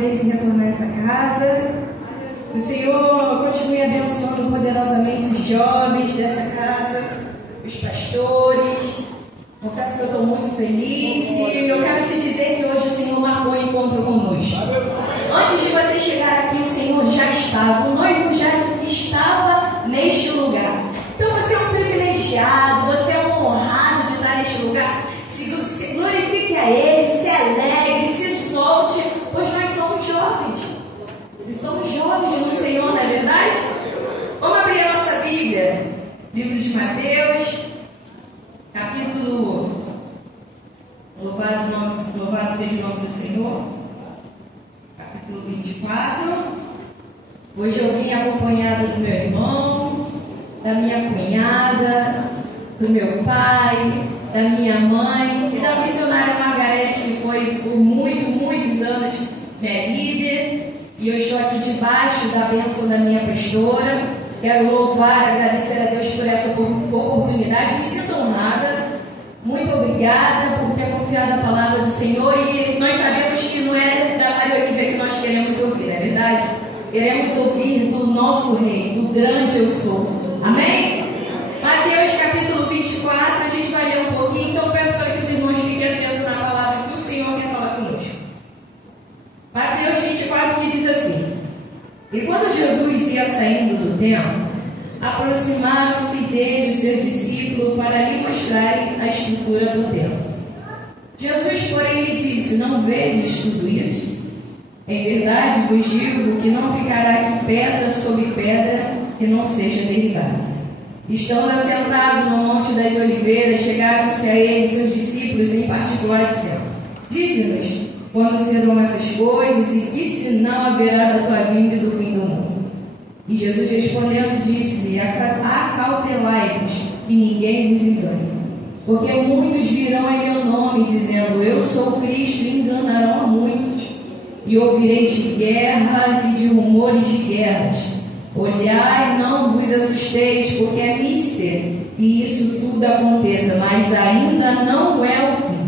vez em retornar a essa casa. O Senhor continue abençoando poderosamente os jovens dessa casa, os pastores. Confesso que eu estou muito feliz e eu quero te dizer que hoje o Senhor marcou um encontro conosco. Antes de você chegar aqui, o Senhor já estava, o noivo já estava neste lugar. Então você é um privilegiado, você é um honrado de estar neste lugar. Se glorifique a Ele, se alegre, se solte, pois nós somos jovens. Somos jovens no Senhor, não é verdade? Vamos abrir a nossa Bíblia, livro de Mateus, capítulo, louvado seja o nome do Senhor, capítulo 24. Hoje eu vim acompanhada do meu irmão, da minha cunhada, do meu pai, da minha mãe e da missionária Margarete, que foi por muitos anos minha líder. E eu estou aqui debaixo da bênção da minha pastora. Quero louvar e agradecer a Deus por essa oportunidade. Me sinto honrada. Muito obrigada por ter confiado na palavra do Senhor. E nós sabemos que não é da Maria Olivia que nós queremos ouvir, não é verdade? Queremos ouvir do nosso Rei, do grande eu sou. Amém? Mateus capítulo 24, a gente vai ler um pouquinho. Então peço para que os irmãos fiquem atentos na palavra que o Senhor quer falar conosco. Mateus 24, que diz assim: E quando Jesus ia saindo do templo, aproximaram-se dele os seus discípulos para lhe mostrarem a estrutura do templo. Jesus, porém, lhe disse: Não vedes tudo isso? Em verdade vos digo que não ficará aqui pedra sobre pedra que não seja derribada. Estando assentados no Monte das Oliveiras, chegaram-se a ele seus discípulos em particular, dizendo: Dize-nos quando serão essas coisas e que sinal haverá da tua vinda e do fim do mundo? E Jesus respondendo disse-lhe: Acautelai-vos, que ninguém vos engane. Porque muitos virão em meu nome, dizendo: Eu sou Cristo, e enganarão a muitos. E ouvireis de guerras e de rumores de guerras. Olhai, não vos assusteis, porque é mister que isso tudo aconteça, mas ainda não é o fim.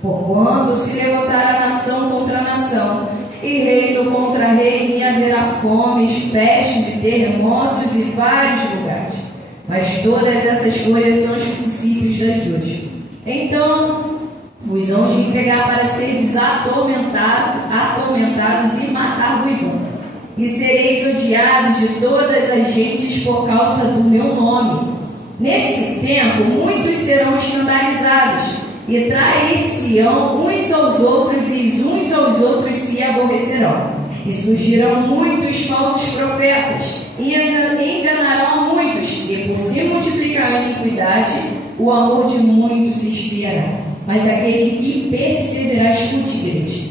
Porquanto se levantará nação contra nação, e reino contra reino, e haverá fomes, pestes e terremotos em vários lugares. Mas todas essas coisas são os princípios das dores. Então vos hão de entregar para seres atormentados e matar-vos-ão. E sereis odiados de todas as gentes por causa do meu nome. Nesse tempo muitos serão escandalizados, e trair-se-ão uns aos outros, e uns aos outros se aborrecerão. E surgirão muitos falsos profetas, e enganarão a muitos, e por se multiplicar a iniquidade, o amor de muitos se esfriará. Mas aquele que perseverar, escute, igreja,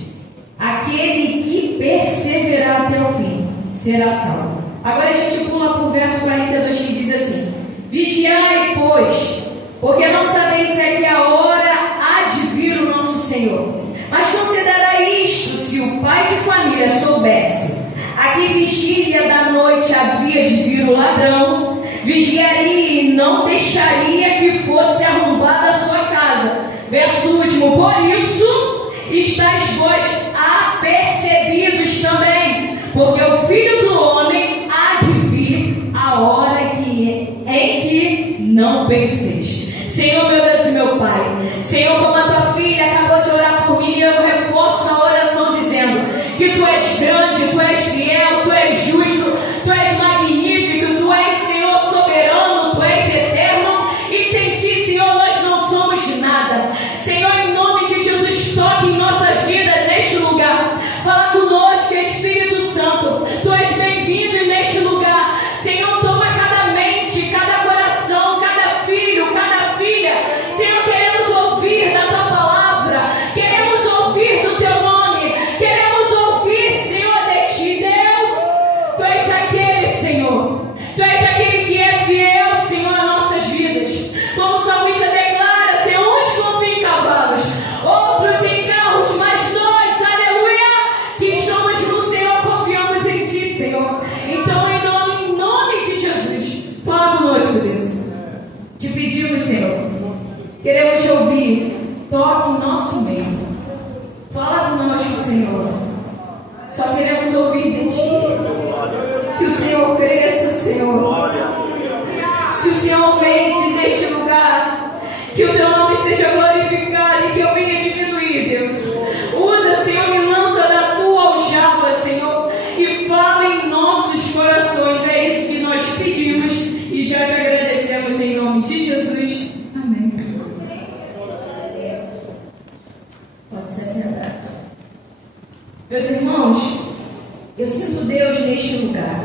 aquele que perseverar até o fim será salvo. Agora a gente pula para o verso 42, que diz assim: Vigiai, pois, porque não sabeis se é que a hora há de vir o nosso Senhor. Mas considerai isto: se o pai de família soubesse a que vigília da noite havia de vir o ladrão, vigiaria e não deixaria que fosse arrombada a sua casa. Verso último: Por isso estáis vós apercebidos também, porque o Filho do Homem há de vir a hora em que não penseis. Senhor, meu Deus e meu Pai, Senhor, como a tua filha acabou de orar por mim, eu reforço a oração dizendo que tu és grande, tu és fiel, tu és justo, tu és magnífico, tu és, Senhor, soberano, tu és eterno, e sem ti, Senhor, nós não somos nada. Senhor, em nome de Jesus, toque em nossas vidas neste lugar. Fala conosco, Espírito Santo. Tu és bem-vindo neste lugar. Senhor, toma cada mente, cada coração, cada filho, cada filha. Senhor, queremos ouvir da tua palavra. Senhor. Que o Senhor aumente neste lugar. Que o teu nome seja glorificado e que eu venha diminuir, Deus. Usa, Senhor, me lança da tua aljava, Senhor, e fala em nossos corações. É isso que nós pedimos e já te agradecemos em nome de Jesus. Amém. Pode se sentar. Meus irmãos, eu sinto Deus neste lugar.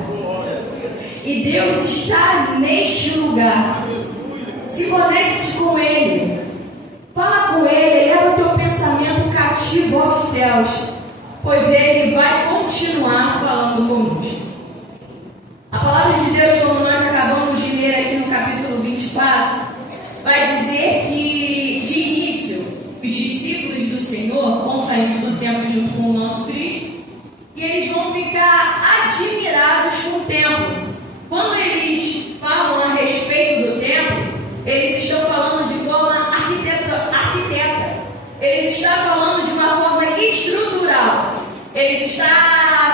E Deus está neste lugar. Se conecte com Ele. Fala com Ele. Leva o teu pensamento cativo aos céus. Pois Ele vai continuar falando conosco. A palavra de Deus, como nós acabamos de ler aqui no capítulo 24, vai dizer que, de início, os discípulos do Senhor vão saindo do templo junto com o nosso Cristo. E eles vão ficar admirados com o templo. Quando eles falam a respeito do templo, eles estão falando de forma arquiteta. Eles estão falando de uma forma estrutural. Eles estão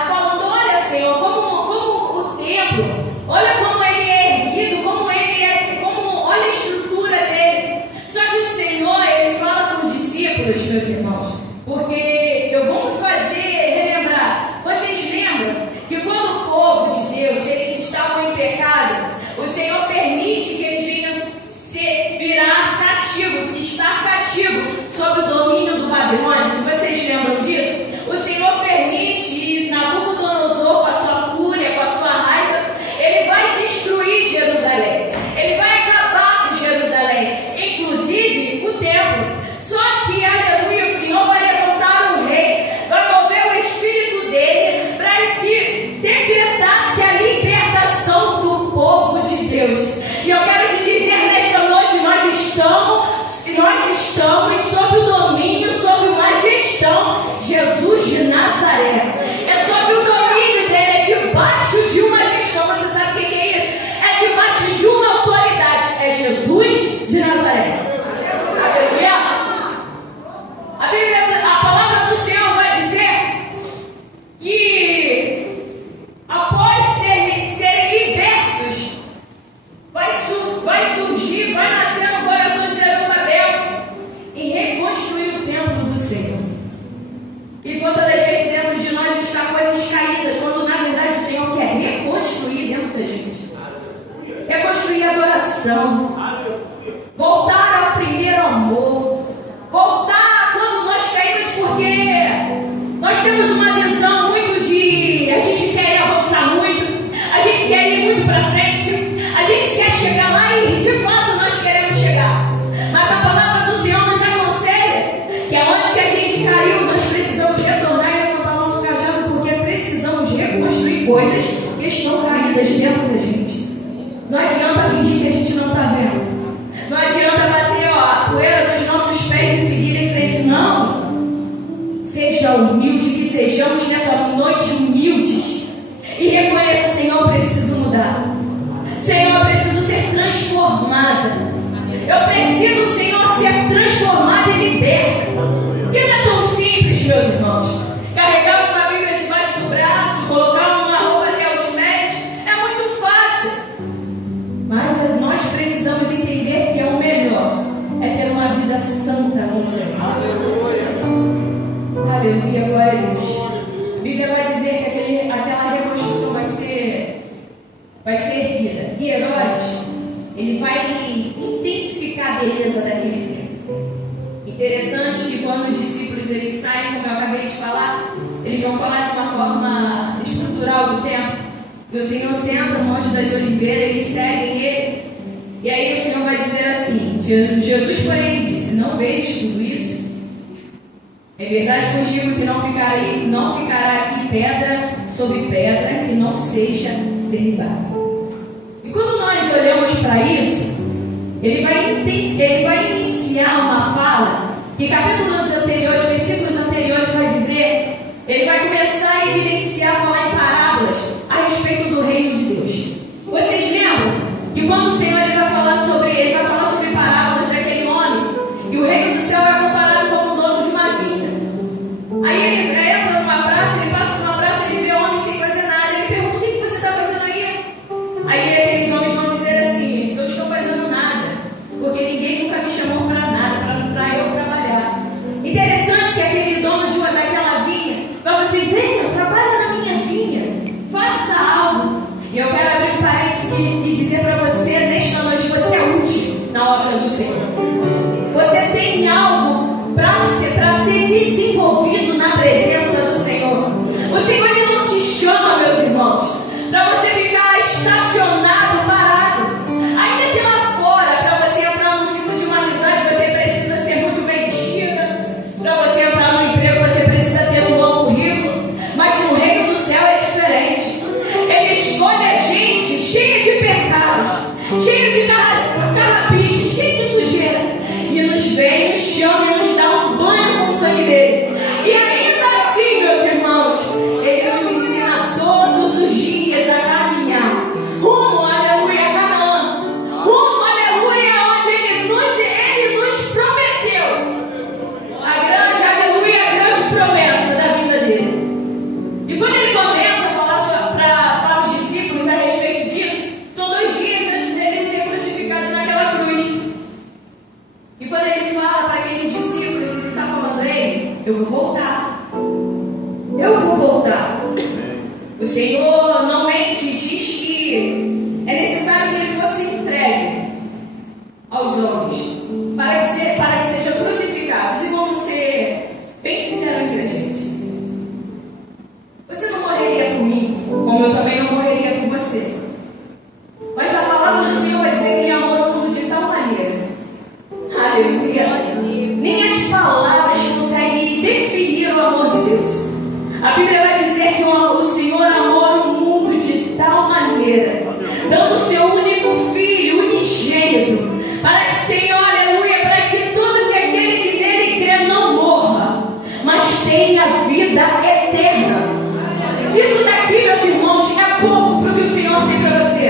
falando, olha, Senhor, como o templo, olha como ele é erguido, olha a estrutura dele. Só que o Senhor, ele fala com os discípulos, meus irmãos, porque eu vou relembrar. Vocês lembram que quando o povo de Deus, eles estavam em pecado, o Senhor permite que eles venham virar cativos, estar cativo sob o domínio do Babilônia. Vocês lembram disso? O Senhor permite, e Nabucodonosor, com a sua fúria, com a sua raiva, ele vai destruir Jerusalém. Ele vai acabar com Jerusalém, inclusive o templo. Só que, aleluia, o Senhor vai levantar um rei, vai mover o espírito dele para que decretasse a libertação do povo de Deus. E eu quero te dizer nesta noite, nós estamos sob o domínio, sob uma gestão, Jesus de Nazaré. É sob o domínio dele, é debaixo de uma gestão. Você sabe o que é isso? É debaixo de uma autoridade. É Jesus de Nazaré. A palavra do Senhor vai dizer que após serem libertos, vai surgir, vai nascer no coração de Zerubabel e reconstruir o templo do Senhor. E quantas das vezes dentro de nós está coisas caídas, quando na verdade o Senhor quer reconstruir dentro da gente. Reconstruir a adoração. Voltar ao primeiro amor. Voltar quando nós caímos, porque nós temos uma visão muito de a gente quer avançar muito, a gente quer ir muito para frente, a gente quer chegar lá e de fato nós queremos chegar. Mas a palavra do Senhor nos aconselha que aonde que a gente caiu, nós precisamos retornar e levantar o nosso cajado, porque precisamos reconstruir coisas que estão caídas dentro da gente. Não adianta fingir que a gente não está vendo. Não adianta bater a poeira dos nossos pés e seguir em frente. Não. Seja humilde, que sejamos nessa noite humildes. E reconheça, Senhor, eu preciso mudar. Senhor, eu preciso ser transformada. Eu preciso, Senhor, ser transformada e liberta. Porque não é tão simples, meus irmãos. Carregar uma Bíblia debaixo do braço, colocar uma roupa até os pés, é muito fácil. Mas nós precisamos entender que é o melhor. É ter uma vida santa com o Senhor. Aleluia. Aleluia, glória a Deus. A Bíblia vai dizer que aquela reconstrução vai ser erguida. E Herodes, ele vai intensificar a beleza daquele tempo. Interessante que quando os discípulos eles saem, como eu acabei de falar, eles vão falar de uma forma estrutural do templo. E o Senhor senta no Monte das Oliveiras, eles seguem ele. E aí o Senhor vai dizer assim, Jesus porém lhe disse, não vedes tudo isso? É verdade que eu digo que não ficará aqui pedra sobre pedra que não seja derribada. E quando nós olhamos para isso, ele vai iniciar uma fala que capítulos anteriores, versículos anteriores vai dizer, ele vai começar a evidenciar, falar em parábolas a respeito do reino de Deus. Vocês lembram que quando o Senhor ele vai falar sobre parábolas daquele homem, e o reino do céu é comparado como o dono de uma vinha. Aí ele entra numa praça, ele passa por uma praça, ele vê homens sem fazer nada, ele pergunta, o que você está fazendo aí? Aí O Senhor não mente e diz que é necessário que ele fosse entregue aos homens para que sejam crucificados. E vamos ser bem sinceros aqui, gente. Você não morreria por mim, como eu também não morreria por você. Mas a palavra do Senhor vai dizer que ele amou o mundo de tal maneira. Aleluia. Nem as palavras conseguem definir o amor de Deus. A Bíblia vai dizer que o Senhor amou o mundo de tal maneira, dando o seu único filho, unigênito, para que, Senhor, aleluia, para que todo aquele que nele crê não morra, mas tenha vida eterna. Isso daqui, meus irmãos, é pouco para o que o Senhor tem para você.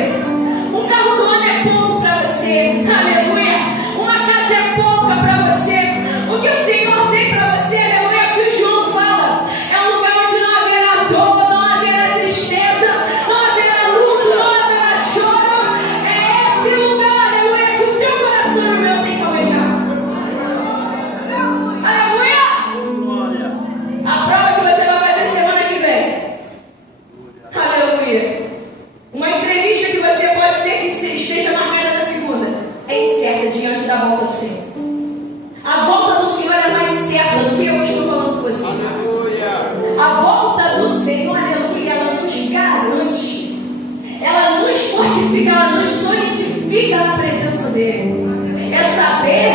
Um carro do ano é pouco para você, aleluia. Uma casa é pouca para você. O que o Senhor tem para você, aleluia, é o que o João fala. É um lugar onde não haverá dor, não haverá tristeza, não haverá luto, não haverá choro. É esse lugar, aleluia, que o teu coração e o meu tem que almejar. Aleluia. A prova que você vai fazer semana que vem. Aleluia. Uma entrevista que você pode ser que esteja marcada na segunda é incerta diante da volta do Senhor. A volta do Senhor é mais certa do que eu estou falando com você. A volta do Senhor, aleluia, ela nos garante, ela nos fortifica, ela nos solidifica na presença dele. É saber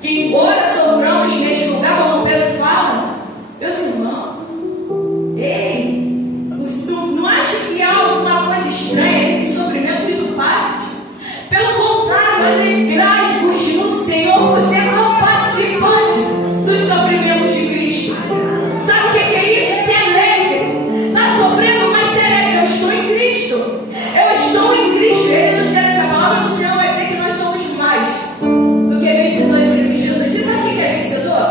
que, embora soframos neste lugar, como Pedro fala, meus irmãos, ei, não acha que há alguma coisa estranha nesse sofrimento que tu passas? Pelo contrário, alegrai-vos no Senhor, você é participante dos sofrimentos de Cristo. Sabe o que é isso? Se alegre. Está sofrendo, mas se alegre. Eu estou em Cristo. Eu estou em Cristo. Ele nos garante, a palavra do Senhor vai dizer que nós somos mais do que vencedores em Cristo Jesus. Você sabe o que é vencedor?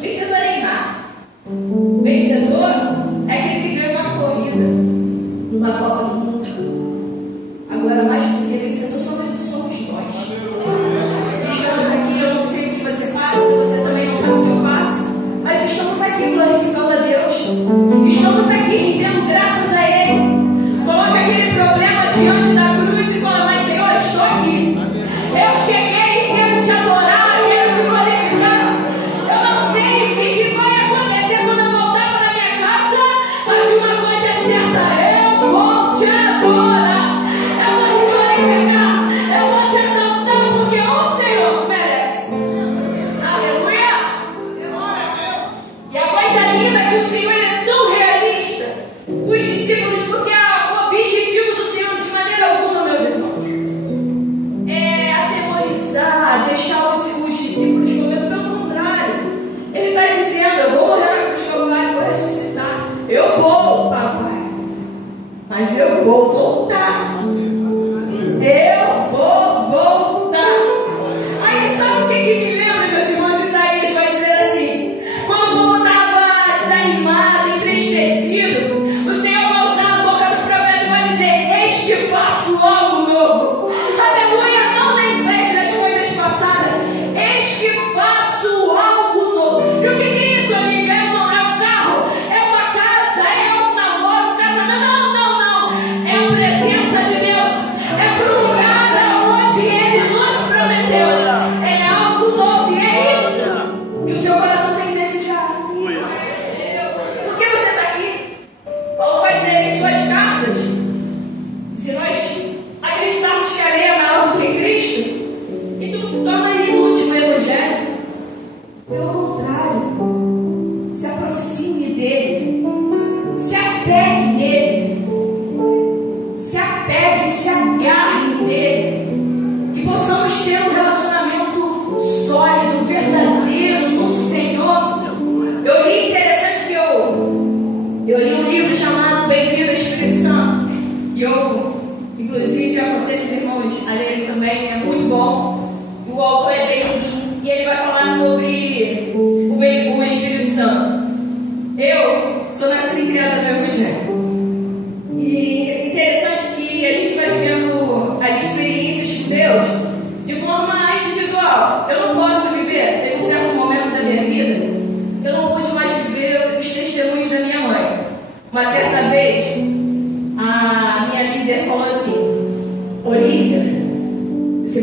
Vencedor é nada. Vencedor é aquele que ganha uma corrida, uma Copa do Mundo. Agora, mais do que vencedor, somos nós. Estamos aqui, eu não sei o que você passa, você também não sabe o que eu passo, mas estamos aqui glorificando a Deus. Estamos aqui rendendo graças a Ele. Coloca aquele problema diante da cruz e fala: mas Senhor, eu estou aqui. Eu cheguei e quero te adorar, quero te glorificar. Eu não sei o que vai acontecer quando eu voltar para minha casa, mas uma coisa é certa: eu vou te adorar, eu vou te glorificar, eu vou te exaltar, porque o Senhor merece. Aleluia! E a coisa linda é que o Senhor é tão realista com os discípulos, porque o objetivo do Senhor, de maneira alguma, meus irmãos, é atemorizar, deixar os discípulos com medo. Pelo contrário, Ele está dizendo: eu vou morrer na cruz do Calvário, vou ressuscitar. Eu vou, papai, mas eu vou voltar. Eu vou voltar. Aí sabe o que me lembra, meus irmãos? Isaías vai dizer assim: quando o povo estava desanimado, entristecido, o Senhor vai usar a boca do profeta e vai dizer: eis que faço algo novo. Aleluia, não lembrei das coisas passadas. Eis que faço algo novo. E o que é isso, Olivia? Não é um carro, é uma casa, é um namoro, um casamento. Não. É a presença de Deus. É pro lugar onde Ele nos prometeu. É algo novo e é isso que o seu coração tem que desejar. Por que você está aqui? Paulo vai dizer em suas cartas: se nós acreditarmos que a lei é maior do que Cristo, então se torna inútil o Evangelho. Pelo contrário, se aproxime dele, se apegue nele, se agarre nele, que possamos ter um relacionamento sólido, verdadeiro no Senhor. Eu li, interessante que eu li um livro chamado Bem-vindo ao Espírito Santo, e eu, inclusive, aconselho os irmãos a lerem também, é muito bom. O autor é Benjamin, e ele vai falar sobre o Espírito Santo. Eu sou nascida e criada no Evangelho. E interessante que a gente vai vivendo as experiências com Deus de forma individual. Eu não posso viver, tem um certo momento da minha vida, eu não pude mais viver os testemunhos da minha mãe. Uma certa vez,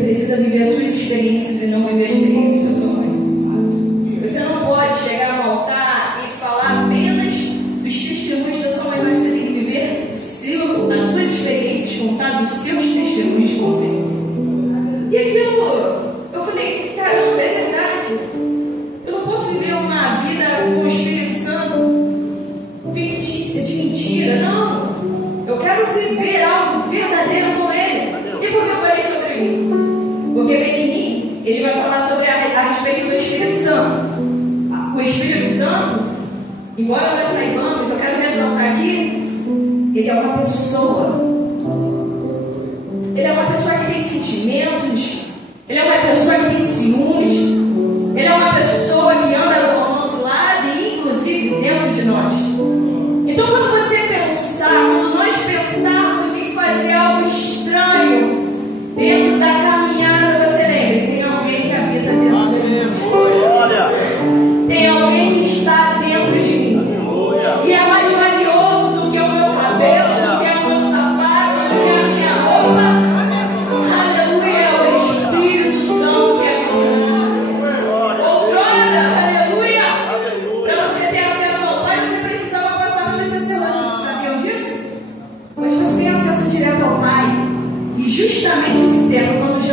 precisa viver as suas experiências e não viver as experiências da sua mãe. Você não pode chegar no altar e falar apenas dos testemunhos da sua mãe, mas você tem que viver as suas experiências, contar dos seus testemunhos com o Senhor. E aquilo, eu falei, caramba, é verdade. Eu não posso viver uma vida com o Espírito Santo fictícia, de mentira, não. Eu quero viver algo verdadeiro com Ele. E por que eu falei sobre isso? Porque Benihim, ele vai falar sobre a respeito do Espírito Santo. O Espírito Santo, embora nós saibamos, eu quero ressaltar aqui, ele é uma pessoa. Ele é uma pessoa que tem sentimentos. Ele é uma pessoa que tem ciúmes. Ele é uma pessoa que anda ao nosso lado e inclusive dentro de nós. Então quando você pensar, quando nós pensarmos em fazer algo estranho dentro da caminhada, você lembra, tem alguém que habita dentro de mim. Tem alguém que está dentro de mim. E é mais valioso do que o meu cabelo, do que o meu sapato, do que a minha roupa. Aleluia, é o Espírito Santo que habita em mim. Outrora, aleluia, para você ter acesso ao Pai, você precisava passar pelos sacerdotes. Vocês sabiam disso? Hoje você tem acesso direto ao Pai. E justamente esse tempo, quando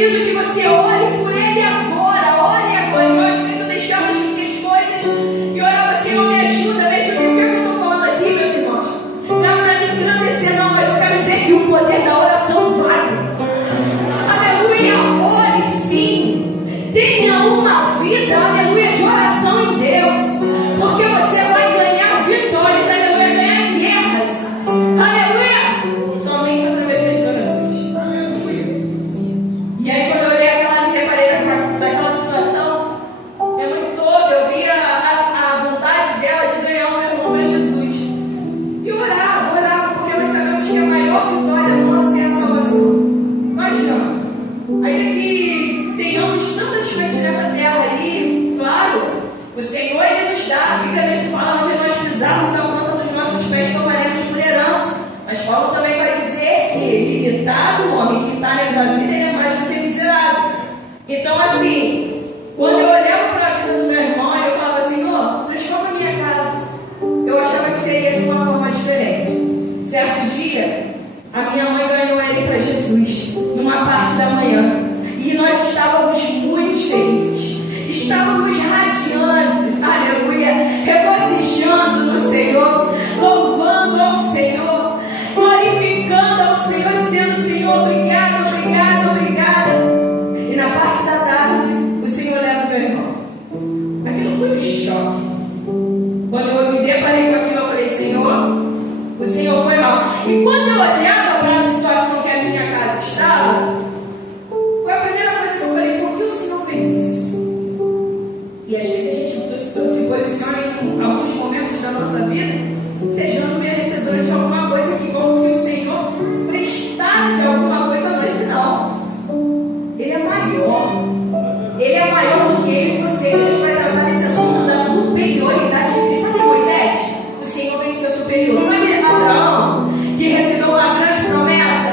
preciso que você ore por ele agora. Ore agora. E às vezes eu deixava as minhas coisas e orava, Senhor, me ajuda. Deixa eu ver o que eu estou falando aqui, meus irmãos. Não é para me engrandecer, não, mas eu quero dizer que o poder da oração vale. Aleluia, ore sim. Tenha uma vida, aleluia, de oração em Deus. Porque você vai ganhar vitórias, aleluia, ganhar guerras. Aleluia. Somente através das orações. E aí quando eu olhei aquela me deparei daquela situação, a noite toda eu via a vontade dela de ganhar o meu irmão para Jesus. E orava, porque nós sabemos que a maior vitória nossa é a salvação. Não adianta. Ainda que tenhamos tantas coisas nessa terra aí, claro, o Senhor ele nos dá. A Bíblia nos fala onde nós pisarmos a planta dos nossos pés, tomaremos por herança. Mas Paulo também vai dizer que limitado o homem que está nessa vida ele é mais do que miserável. Então assim, quando eu olhava para a vida do meu irmão, eu falava, Senhor, transforma a minha casa. Eu achava que seria de uma forma diferente. Certo dia, a minha mãe ganhou ele para Jesus, numa parte da manhã. E nós estávamos muito felizes. Estávamos radiantes, aleluia, regozijando no Senhor, louvando ao Senhor, glorificando ao Senhor, dizendo, Senhor, obrigado, obrigado, obrigada. E na parte da tarde, o Senhor leva o meu irmão. Aquilo foi um choque. Quando eu me deparei com aquilo, eu falei, Senhor, o Senhor foi mal. E quando eu olhava para a situação que a minha casa estava, foi a primeira coisa que eu falei, por que o Senhor fez isso? E às vezes a gente se posiciona em alguns momentos da nossa vida, sejando merecedores de alguma coisa, que como se o Senhor prestasse alguma coisa a nós. Não. Ele é maior. Ele é maior do que eu e você. A gente vai tratar nesse assunto da superioridade de Cristo. Sabe Moisés? O Senhor vai ser superior. Sabe Abraão, que recebeu uma grande promessa?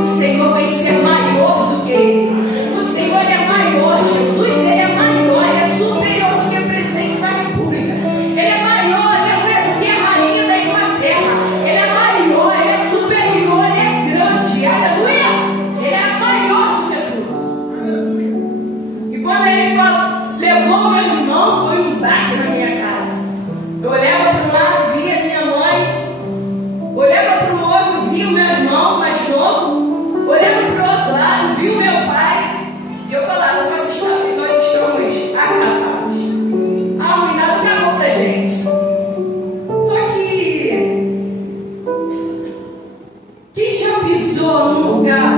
O Senhor vai ser maior do que ele. O Senhor ele é maior. Jesus ele é maior. Ele é superior do que o presidente da República. Ele é maior, ele é do que a rainha da Inglaterra. Ele é maior, ele é superior, ele é grande. Aleluia! Ele é maior do que tudo. E quando ele fala, levou meu irmão, foi um baque na minha casa. Eu olhava para um lado, via minha mãe. Olhava para o outro, via o meu irmão mais novo. Olhava para o outro lado, via o meu pai. E eu falava, nós estamos acabados. A ruindade acabou pra gente. Só que quem já pisou num lugar,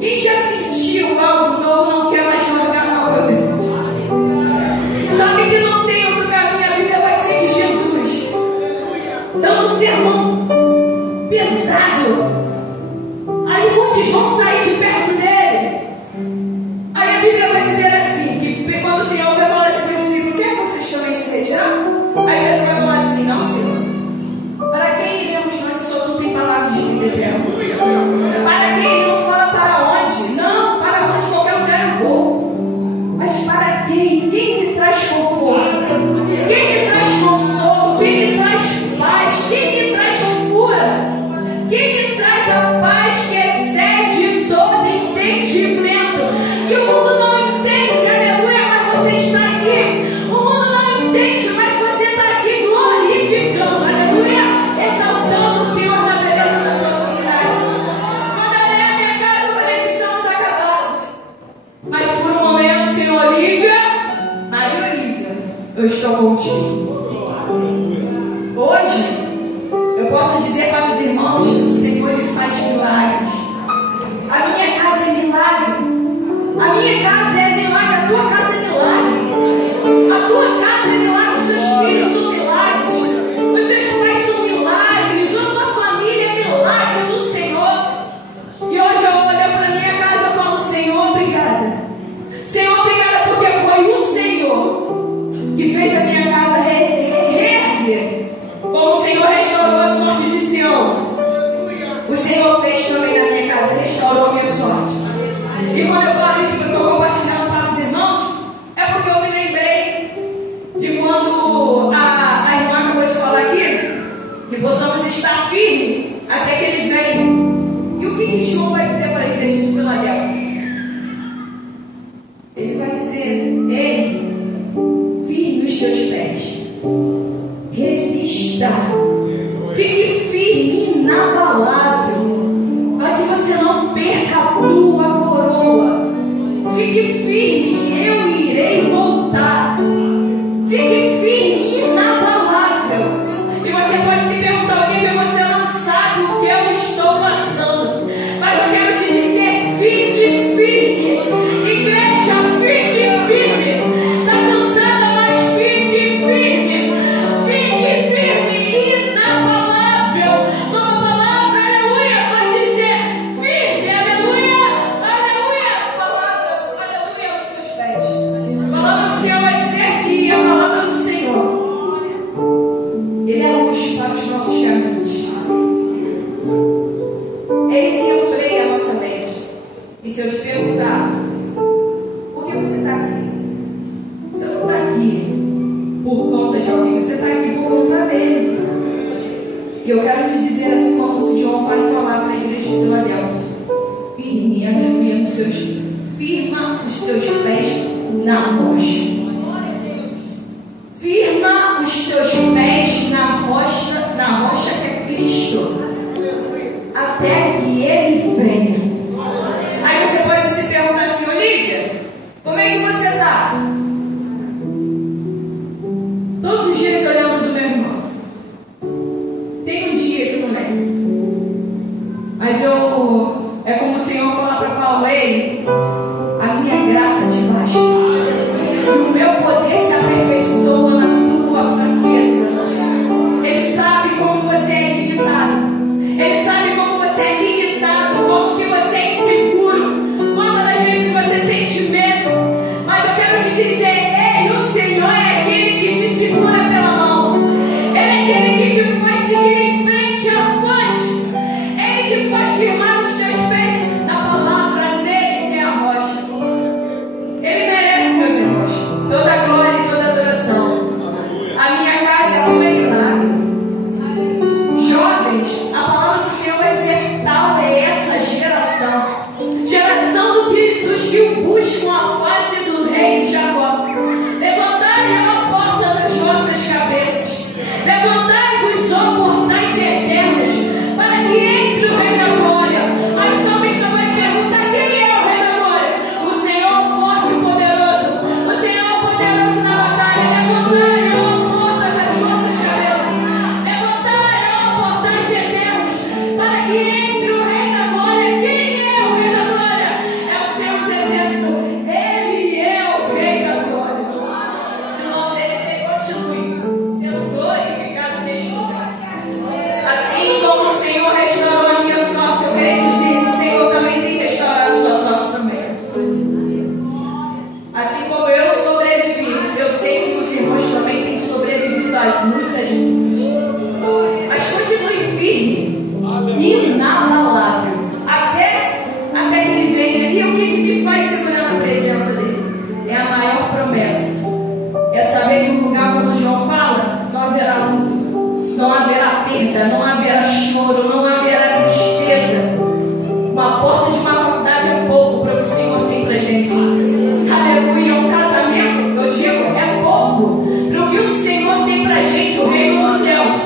quem já sentiu algo novo, não quer mais largar mal, meus irmãos. Sabe que não tem outro caminho, a Bíblia vai dizer que Jesus, dando um sermão pesado, aí muitos vão sair de perto dele. Aí a Bíblia vai dizer assim, que quando o Senhor vai falar assim para os discípulos, quer que vocês também se retirar? Aí Pedro vai falar assim, não, Senhor, para quem iremos nós se só não tem palavras de vida eterna? Para quem ele não fala para onde? Não, para onde qualquer lugar eu vou. Mas para quem? Quem me traz conforto? Quem me traz consolo? Quem me traz paz? Quem me traz cura? Quem me traz a paz que excede todo entendimento? Que o mundo não entende, aleluia, mas você está aqui. O mundo não entende, mas você está aqui glorificando, aleluia, exaltando o Senhor na beleza da tua santidade. Quando eu olhei a minha casa, eu falei, estamos acabados. Mas por um momento, Senhor, Olívia, Maria Olívia, eu estou contigo. Hoje, eu posso dizer para os irmãos que o Senhor ele faz milagres. A minha casa é milagre. A minha casa é milagre. A tua casa é milagre. A tua casa é milagre. Os seus filhos são milagres. Os seus pais são milagres. A sua família é milagre do Senhor. E hoje eu olho para a minha casa e falo, Senhor, obrigada. Senhor, obrigada porque foi o Senhor que fez a minha casa reerguer. Como o Senhor restaurou as fontes de Sião. se eu te perguntar, por que você está aqui? Você não está aqui por conta de alguém, você está aqui por conta dele. E eu quero te dizer, assim como o João vai falar para a igreja de Filadélfia: firme, aleluia, nos seus, firma os teus pés na rocha. Firma os teus pés na rocha que é Cristo, até que Ele venha. Aí você pode se perguntar assim: Olívia, como é que você está? Todos os dias olhando do meu irmão. Tem um dia que eu não lembro, mas é como o Senhor falar para Paulo: ei, a minha graça te basta, e o meu poder se aperfeiçoa na tua fraqueza. Ele sabe como você é limitado, Ele sabe como você é limitado, como que você é inseguro, quantas das vezes você sente medo. Mas eu quero te dizer: ei, o Senhor é aquele que te segura pela mão, Ele é aquele que te faz seguir em frente, avante, Ele que faz firmar os teus pés na palavra dele, que é a rocha. Ele merece, meus irmãos, toda a glória e toda a adoração. A minha casa é um milagre. Jovens, a palavra do Senhor vai ser: tal é essa geração dos que o buscam a face do rei de Jacó. Levantai a porta das vossas cabeças, levantai-vos, ó portais eternos, para que entre o rei da glória. Aí o salmista vai perguntar: quem é o rei da glória? O Senhor forte e poderoso, o Senhor poderoso na batalha. Levantai, ó portas das vossas cabeças, levantai, ó portais eternos, para que entre o rei da glória. Quem é o rei da glória? É o Senhor dos exércitos, Ele é o rei da glória. O nome dele continue sendo glorificado neste lugar. Assim como o Senhor restaurou a minha sorte, eu creio que o Senhor também tem restaurado a tua sorte também. Assim como eu sobrevivi, eu sei que os irmãos também têm sobrevivido às muitas lutas. Mas continue firme, inabalável, até que Ele venha. E o que me faz segurar na presença dele? É a maior promessa. É saber que no lugar, quando João fala, não haverá luto, não haverá perda, não haverá choro, não haverá tristeza. Uma porta de uma faculdade é pouco para o que o Senhor tem para gente. Aleluia. Um casamento, eu digo, é pouco para o que o Senhor tem para gente, o reino dos céus.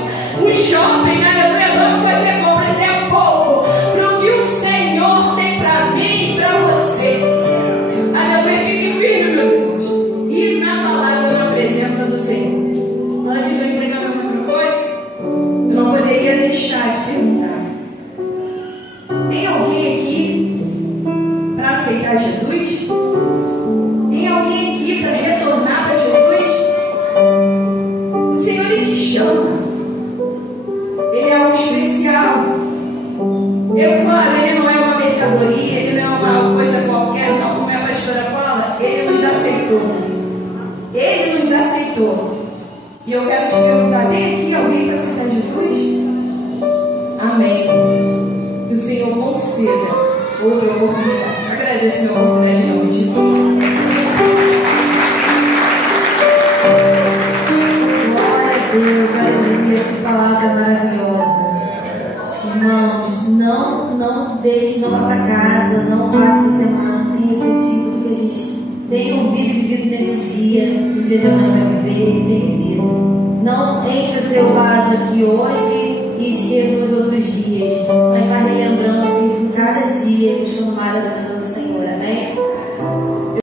Um shopping, aleluia, vamos fazer compras, é pouco para o que o Senhor tem para mim e para você. Aleluia. Fique firme, meus irmãos, inabalável na presença do Senhor. Antes de eu entregar meu microfone, eu não poderia deixar de perguntar: tem alguém aqui para aceitar Jesus? Tem alguém aqui para retornar para Jesus? O Senhor, Ele te chama. Ele é algo especial. Claro, Ele não é uma mercadoria, Ele não é uma coisa qualquer, não, como a pastora fala. Ele nos aceitou. Ele nos aceitou. E eu quero te perguntar: tem aqui alguém para aceitar Jesus? Amém. Que o Senhor conceda outra oportunidade. Eu agradeço, meu amor, em nome de Jesus. Glória a Deus, aleluia, que palavra maravilhosa. Irmãos, não deixe, não vá para casa, não passe a semana sem refletir tudo que a gente tem ouvido e vivido nesse dia, no dia de amanhã vai viver e tem vivido. Não encha seu vaso aqui hoje e esqueça os outros dias, mas vai relembrando assim, de cada dia, acostumado a presença do Senhor, amém?